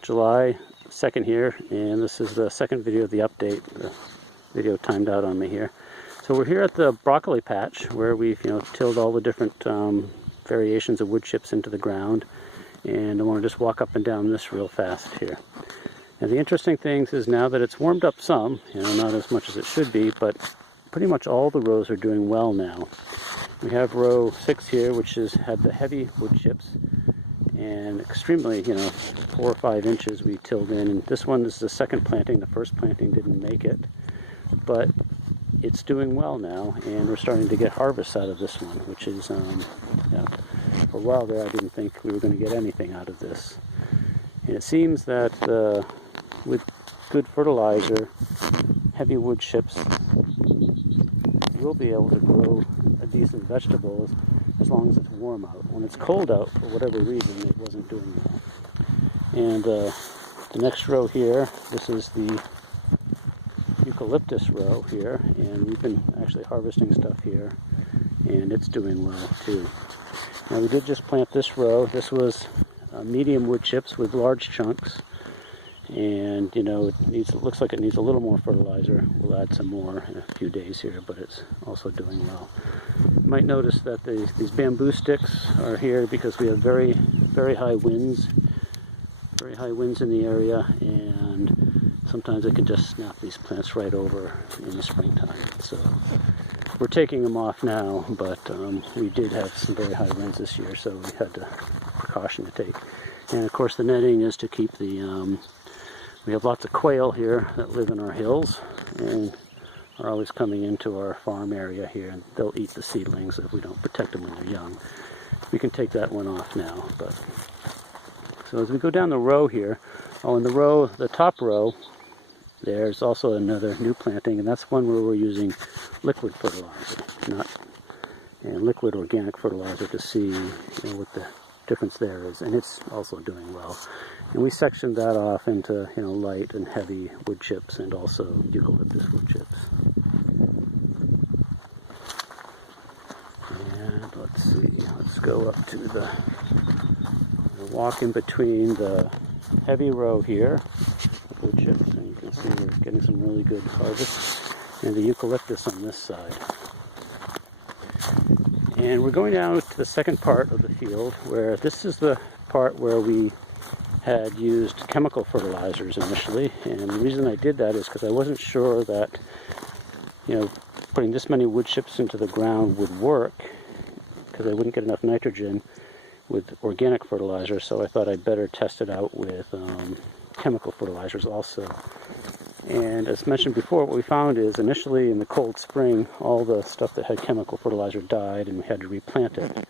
July 2nd here, and this is the second video of the update. The video timed out on me here. So we're here at the broccoli patch where we've tilled all the different variations of wood chips into the ground, and I want to just walk up and down this real fast here. And the interesting thing is now that it's warmed up some, not as much as it should be, but pretty much all the rows are doing well now. We have row 6 here, which has had the heavy wood chips, and extremely, 4 or 5 inches we tilled in. And this one is the second planting. The first planting didn't make it, but it's doing well now, and we're starting to get harvests out of this one, which is, for a while there I didn't think we were going to get anything out of this. And it seems that with good fertilizer, heavy wood chips will be able to grow a decent vegetable as long as it's warm out. When it's cold out, for whatever reason, it wasn't doing well. And the next row here, this is the eucalyptus row here, and we've been actually harvesting stuff here, and it's doing well too. Now we did just plant this row. This was medium wood chips with large chunks, and it looks like it needs a little more fertilizer. We'll add some more in a few days here, but it's also doing well. You might notice that these bamboo sticks are here because we have very, very high winds. Very high winds in the area, and sometimes it can just snap these plants right over in the springtime. So we're taking them off now, but we did have some very high winds this year, so we had the precaution to take. And of course the netting is to keep the, we have lots of quail here that live in our hills and are always coming into our farm area here, and they'll eat the seedlings if we don't protect them when they're young. We can take that one off now. But so as we go down the row here, in the top row, there's also another new planting, and that's one where we're using liquid fertilizer, liquid organic fertilizer, to see what the difference there is, and it's also doing well. And we sectioned that off into light and heavy wood chips, and also eucalyptus wood chips. And let's see, let's go up to the walk in between the heavy row here of wood chips, and you can see we're getting some really good harvests, and the eucalyptus on this side. And we're going down to the second part of the field, where this is the part where we had used chemical fertilizers initially. And the reason I did that is because I wasn't sure that putting this many wood chips into the ground would work, because I wouldn't get enough nitrogen with organic fertilizer. So I thought I'd better test it out with chemical fertilizers also. And as mentioned before, what we found is initially in the cold spring, all the stuff that had chemical fertilizer died, and we had to replant it.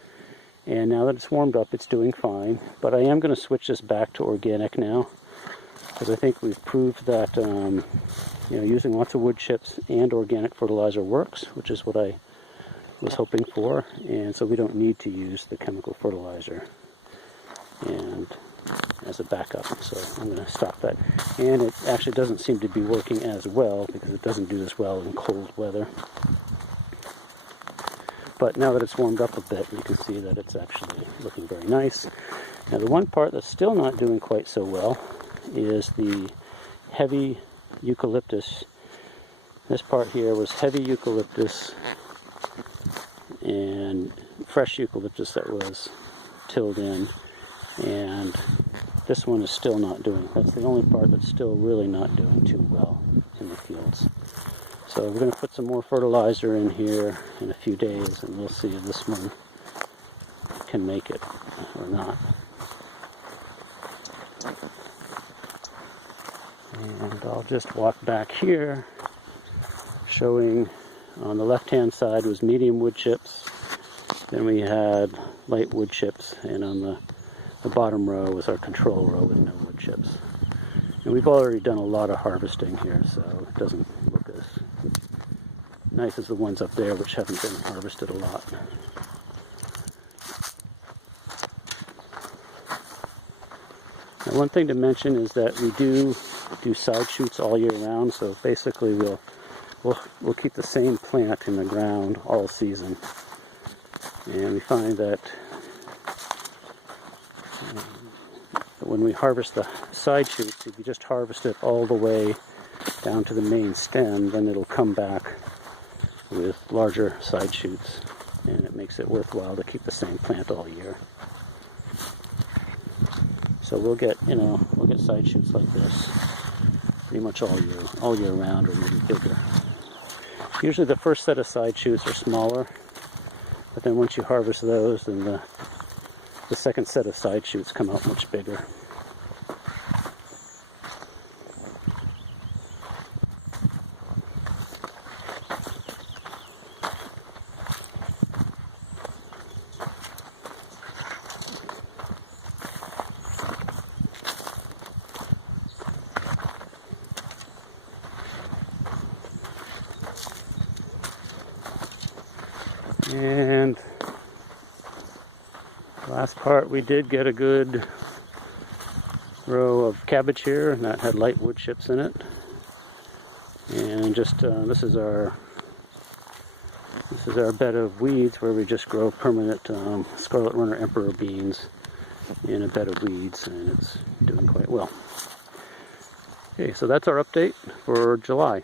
And now that it's warmed up, it's doing fine. But I am going to switch this back to organic now, because I think we've proved that using lots of wood chips and organic fertilizer works, which is what I was hoping for. And so we don't need to use the chemical fertilizer and as a backup. So I'm going to stop that. And it actually doesn't seem to be working as well, because it doesn't do as well in cold weather. But now that it's warmed up a bit, you can see that it's actually looking very nice. Now the one part that's still not doing quite so well is the heavy eucalyptus. This part here was heavy eucalyptus and fresh eucalyptus that was tilled in, and this one is still not doing. That's the only part that's still really not doing too well in the fields. So we're going to put some more fertilizer in here in a few days, and we'll see if this one can make it or not. And I'll just walk back here, showing on the left-hand side was medium wood chips, then we had light wood chips, and on the bottom row was our control row with no wood chips. And we've already done a lot of harvesting here, so it doesn't look as nice as the ones up there, which haven't been harvested a lot. Now, one thing to mention is that we do side shoots all year round, so basically we'll keep the same plant in the ground all season. And we find that when we harvest the side shoots, if you just harvest it all the way down to the main stem, then it'll come back with larger side shoots, and it makes it worthwhile to keep the same plant all year. So we'll get side shoots like this pretty much all year round, or maybe bigger. Usually the first set of side shoots are smaller, but then once you harvest those, then the second set of side shoots come out much bigger. And last part, we did get a good row of cabbage here, and that had light wood chips in it. And just this is our bed of weeds where we just grow permanent Scarlet Runner Emperor beans in a bed of weeds, and it's doing quite well. Okay, so that's our update for July.